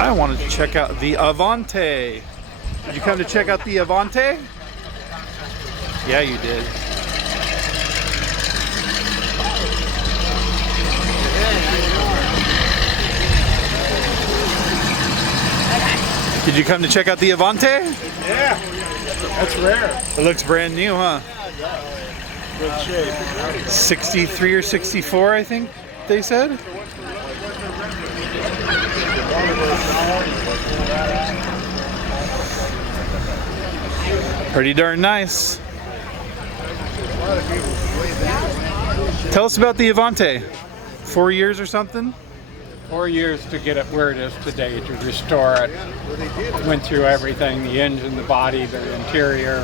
I wanted to check out the Avanti. Did you come to check out the Avanti? Yeah, you did. Did you come to check out the Avanti? Yeah, that's rare. It looks brand new, huh? Good shape. 63 or 64, I think they said. Pretty darn nice. Tell us about the Avanti. 4 years or something? 4 years to get it where it is today, to restore it. Went through everything, the engine, the body, the interior.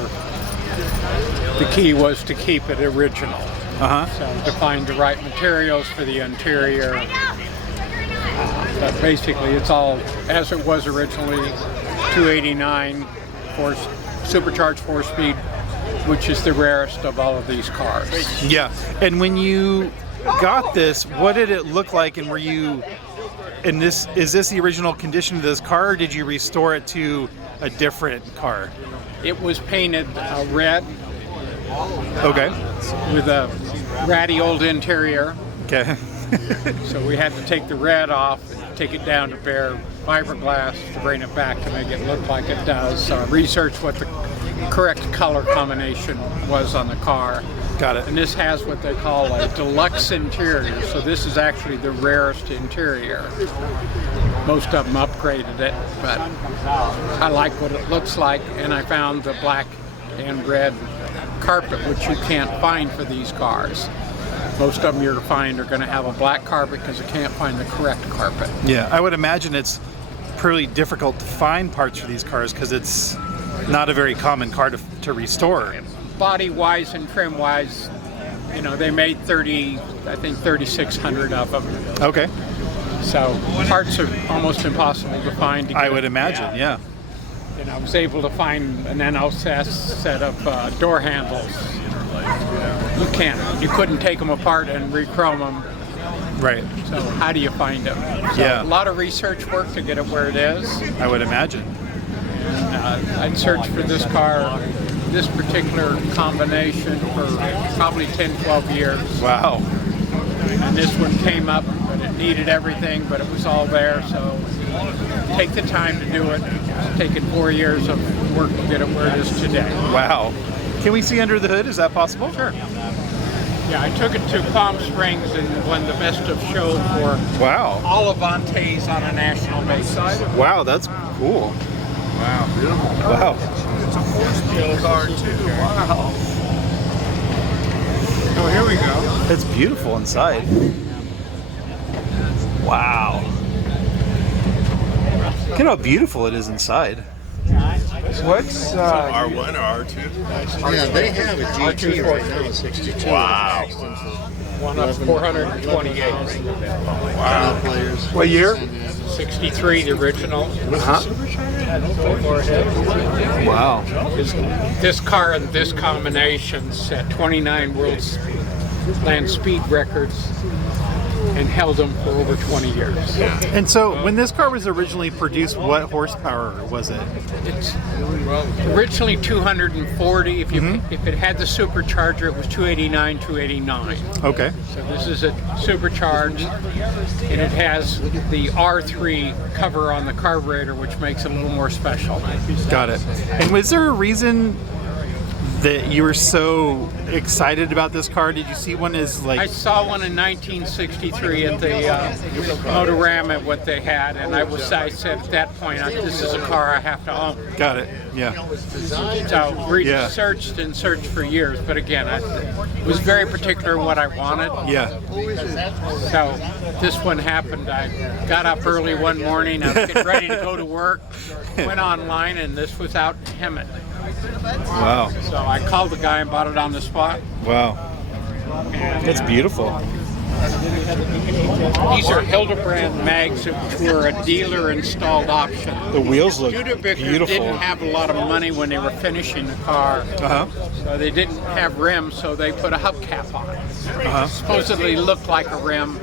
The key was to keep it original. So to find the right materials for the interior. But basically it's all as it was originally, 289 supercharged 4-speed, which is the rarest of all of these cars. Yeah. And when you got this, what did it look like, and were you in this, is this the original condition of this car, or did you restore it to a different car? It was painted red. Okay. With a ratty old interior. Okay. So we had to take the red off and take it down to bare fiberglass to bring it back to make it look like it does. So I researched what the correct color combination was on the car. Got it. And this has what they call a deluxe interior. So this is actually the rarest interior. Most of them upgraded it, but I like what it looks like, and I found the black and red carpet, which you can't find for these cars. Most of them you're going to find are going to have a black carpet because you can't find the correct carpet. Yeah, I would imagine it's pretty difficult to find parts for these cars because it's not a very common car to restore. Body-wise and trim-wise, you know, they made 3,600 of them. Okay. So parts are almost impossible to find. I would imagine, yeah. And I was able to find an NLS set of door handles. You couldn't take them apart and re-chrome them. Right. So how do you find them? So Yeah. A lot of research work to get it where it is. I would imagine. I'd searched for this car, this particular combination for probably 10, 12 years. Wow. And this one came up, but it needed everything, but it was all there. So take the time to do it. It's taken 4 years of work to get it where it is today. Wow. Can we see under the hood? Is that possible? Sure. Yeah, I took it to Palm Springs and won the best of show for Wow. all Avantis on a national basis. Wow, that's cool. Wow, beautiful. Wow. It's a 4-speed car too. Wow. Oh, here we go. It's beautiful inside. Wow. Look at how beautiful it is inside. What's R1 or R2? Yeah, they have a GT right now, 62. Wow. One of 428. Wow. Players. What year? 63, the original. Wow. This car and this combination set 29 world land speed records and held them for over 20 years. And so when this car was originally produced, what horsepower was it? It's originally 240. If it had the supercharger, it was 289, 289. Okay. So this is a supercharged, and it has the R3 cover on the carburetor, which makes it a little more special. Got it. And was there a reason that you were so excited about this car? Did you see one as I like... saw one in 1963 at the Motorama, what they had, and I said at that point, this is a car I have to own. Got it. Yeah. So researched and searched for years, but again, I was very particular in what I wanted. Yeah. So this one happened. I got up early one morning, I was getting ready to go to work, went online, and this was out in Hemet. Wow. So I called the guy and bought it on the spot. Wow. That's beautiful. These are Hildebrand mags, which were a dealer-installed option. The wheels look Studebaker beautiful. didn't have a lot of money when they were finishing the car, so they didn't have rims, so they put a hubcap on it. Supposedly looked like a rim,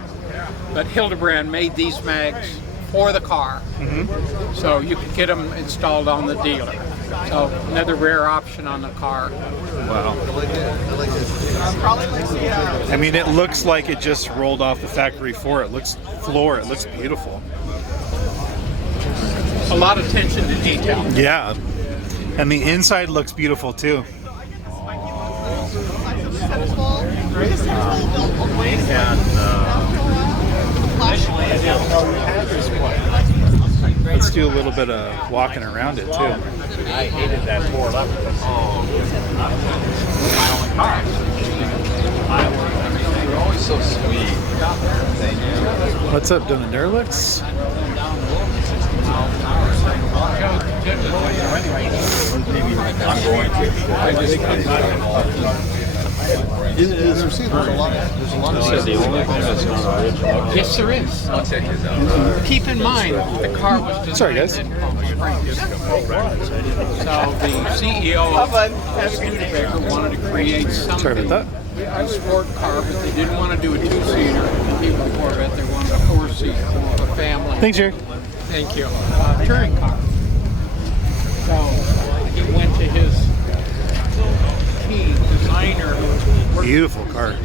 but Hildebrand made these mags for the car. So you can get them installed on the dealer. So another rare option on the car. Wow. I mean, it looks like it just rolled off the factory floor. It looks beautiful. A lot of attention to detail. Yeah. And the inside looks beautiful too. Let's do a little bit of walking around it too. I hated that 411. You're always so sweet. Thank you. What's up, doing derelicts? I'm going to. There's a lot of the only thing that's not original. Yes, there is. Keep in mind, the car was designed Sorry, guys. in Palm Springs. So the CEO of Studebaker wanted to create something. Sorry about A sport car, but they didn't want to do a two-seater. People Corvette, they wanted a four-seater for a family. Thanks, Jerry. Thank you. Touring car. So he went to his key designer who was working Beautiful car.